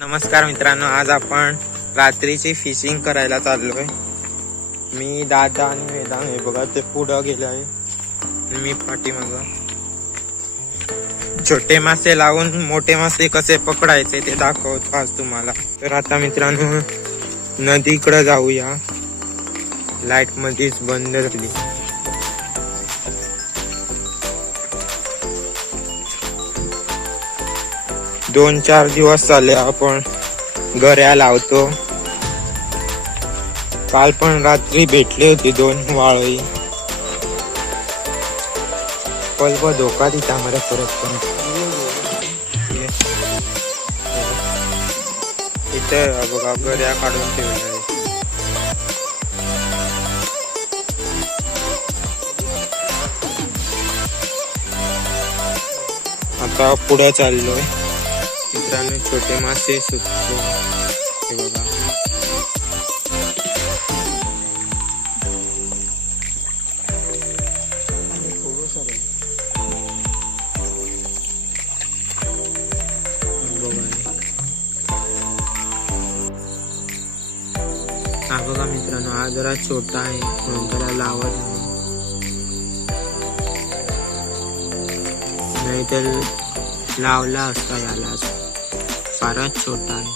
नमस्कार मित्रांनो आज आपण रात्रीची फिशिंग करायला चाललोय. मी दादा आणि वेदांग हे बघा ते पुढं गेलं आहे. मी पाठीमाग. छोटे मासे लावून मोठे मासे कसे पकडायचे ते दाखवतो आज तुम्हाला. तर आता मित्रांनो नदीकडे जाऊया. लाइट मध्येच बंद झाली. दोन चार दिवस झाले आपण गऱ्या लावतो. काल पण रात्री भेटली होती दोन वाळी पल्प धोका दिता मला परत पण इथे बघा गऱ्या काढून ठेवल्या आता पुढे चाललोय. मित्रांनो छोटे मासे सुटतो हे बघा हा बघा मित्रांनो हा जरा छोटा आहे म्हणून त्याला लावत नाही नाही तर लावला असता याला फारच छोटा आहे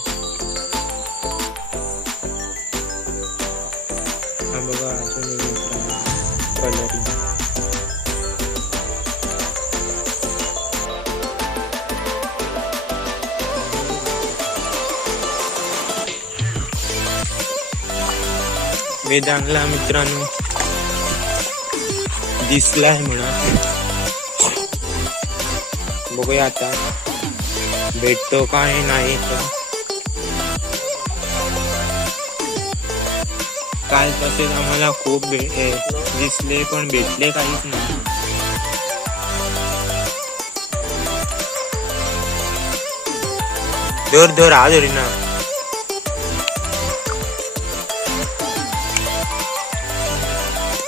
हा बघा अजून कलरिंग वेदांगला मित्रांनो दिसलाय म्हणा. बघूया आता. भेटतो काय नाही. काल तसेच आम्हाला खूप दिसले पण भेटले काहीच नाही. दोर दोर आ ना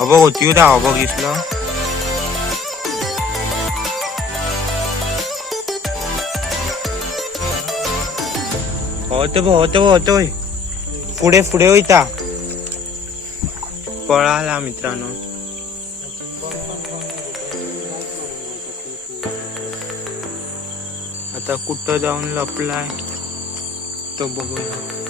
अबो होती होता अबो दिसला. होतो बघ होतो होतोय. पुढे पुढे होईता पळाला मित्रांनो. आता कुठं जाऊन लपलाय तो बघूया.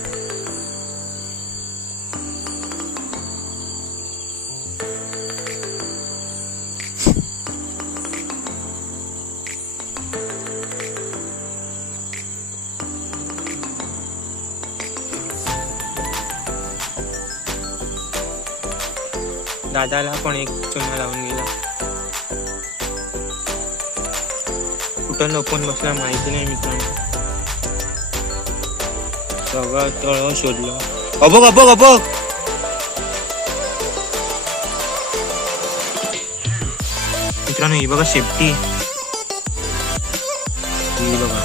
दादाला पण एक चुना लावून गेला. कुठं लपून बसला माहिती नाही मित्रांनो. सगळं तळ शोधलं. अबोग अबोग अबोग मित्रांनो ही बघा शेपटी. ही बघा.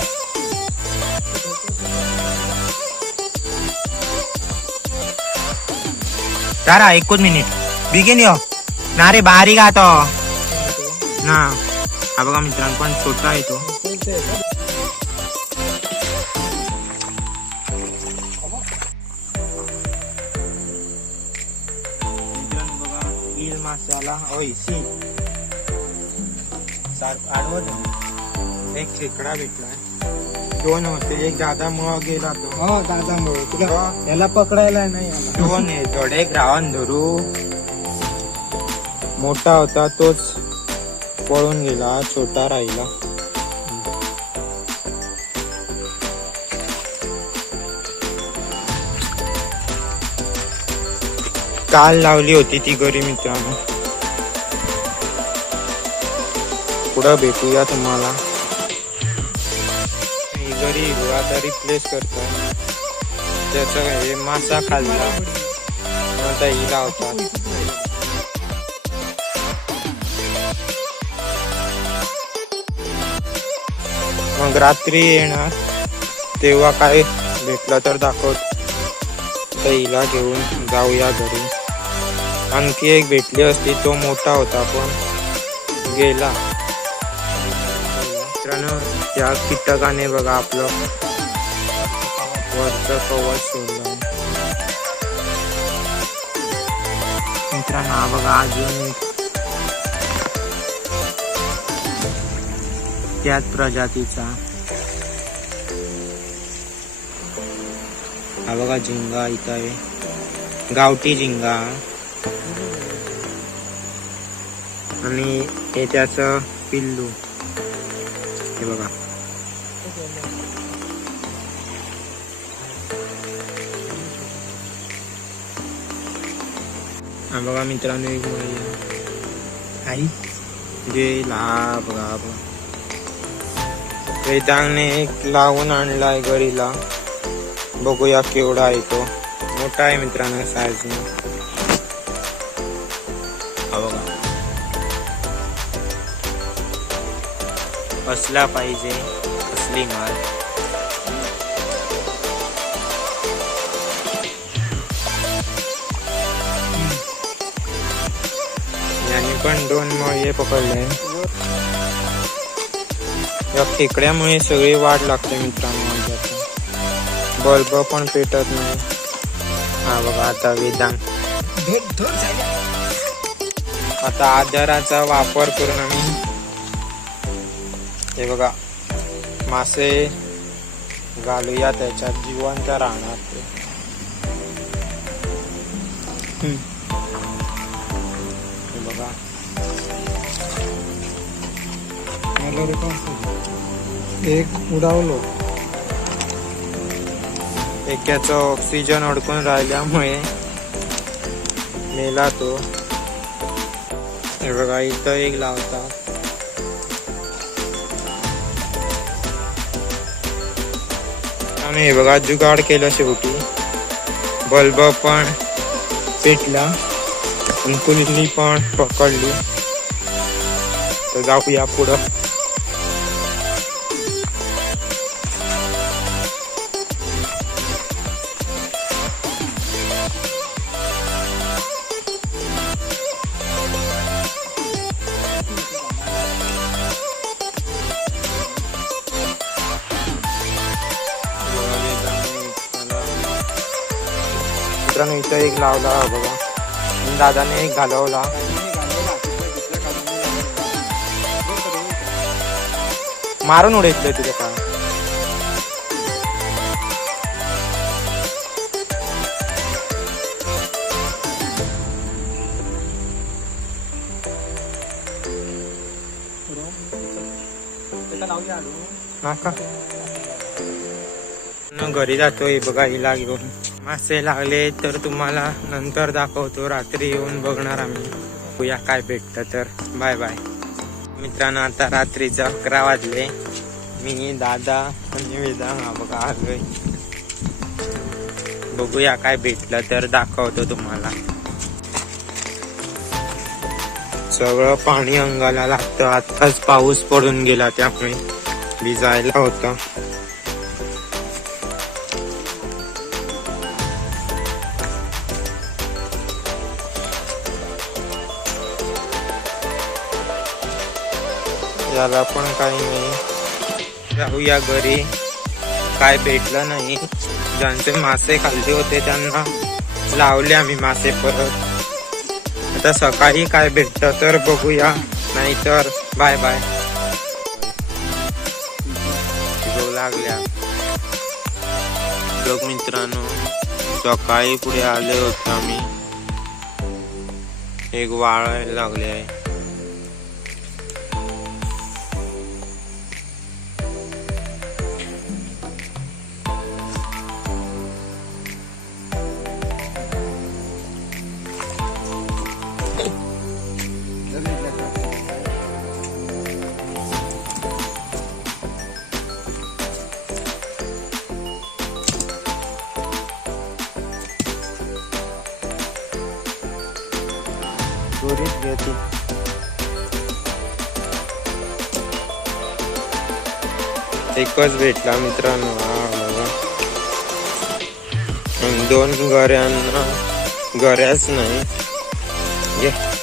तारा एकच मिनिट. बिगेन यो। ना रे बारीक आहे तो? ना। हा बघा मित्रांनो पण छोटा आहे तो. माशाला होय सी. आडवत एक खेकडा भेटलाय. दोन होते एक दादा मुळे गेला तो हो दादामुळे तुला याला पकडायला नाही दोन आहे थोडे ग्रावण धरू. मोठा होता तोच पळून गेला छोटा राहिला. काल लावली होती ती घरी मित्रांनो. पुढं भेटूया तुम्हाला. ही गरी आता रिप्लेस करतो त्याचा हे मासा खाल्ला. मग ही लावतात मग रात्री येणार. तेव्हा काय भेटलं तर दाखवत. दहीला घेऊन जाऊया घरी. आणखी एक भेटली असती तो मोठा होता पण गेला. मित्रांनो या कीटकाने बघा आपलं वरचं कवच सोडलं. मित्रांनो हा बघा अजून त्याच प्रजातीचा. हा बघा झिंगा इथं आहे. गावठी झिंगा. आणि हे त्याच पिल्लू. हे बघा. हा बघा मित्रांनो एक आहे. आई. जे लहा बघा बघा. वेदांगने एक लावून आणलाय गळीला बघूया केवढा आहे तो. मोठा आहे मित्रांनो साईज बघा. असला पाहिजे असली माल. यांनी पण दोन मळे पकडले. या खेकड्यामुळे सगळी वाढ लागते मित्रांनो आमच्यात. बल्ब पण पेटत नाही. हा बघा आता वेदांत आता आधाराचा वापर करून आम्ही हे बघा मासे घालूया त्याच्यात जिवंत राहणार ते. बघा. हे बघा मला रुपये एक उडावलो. एकाचं ऑक्सिजन अडकून राहिल्यामुळे मेला तो. हे बघा इथं एक लावतात आणि हे बघा जुगाड केलं शेवटी. बल्ब पण पेटला. कुंकुली पण पकडली. तर जाऊया पुढं. मित्रांनो इथं एक लावला बघा दादाने एक घालवला. मारून उडायचं तिथे का? न घरी जातोय बघा हिला घेऊन. मासे लागले तर तुम्हाला नंतर दाखवतो. रात्री येऊन बघणार आम्ही. बघूया काय भेटतं तर. Bye bye. मित्रांनो आता रात्रीचं अकरा वाजले. मी दादा आणि वेदांग हा बघा आलोय. बघूया काय भेटलं तर दाखवतो तुम्हाला. सगळं पाणी अंगाला लागतं. आताच पाऊस पडून गेला त्यामुळे. भिजायला होता. झाला पण काही नाही. जाऊया घरी. काय भेटलं नाही. ज्यांचे मासे खाल्ले होते त्यांना लावले आम्ही मासे परत. आता सकाळी काय भेटतं तर बघूया. नाहीतर बाय बाय. लागल्या. बघ मित्रांनो सकाळी पुढे आले होते आम्ही. एक वाळायला लागले आहे. त्वरित घेतो एकच भेटला मित्रांनो. दोन गऱ्यांना गऱ्याच नाही. घे.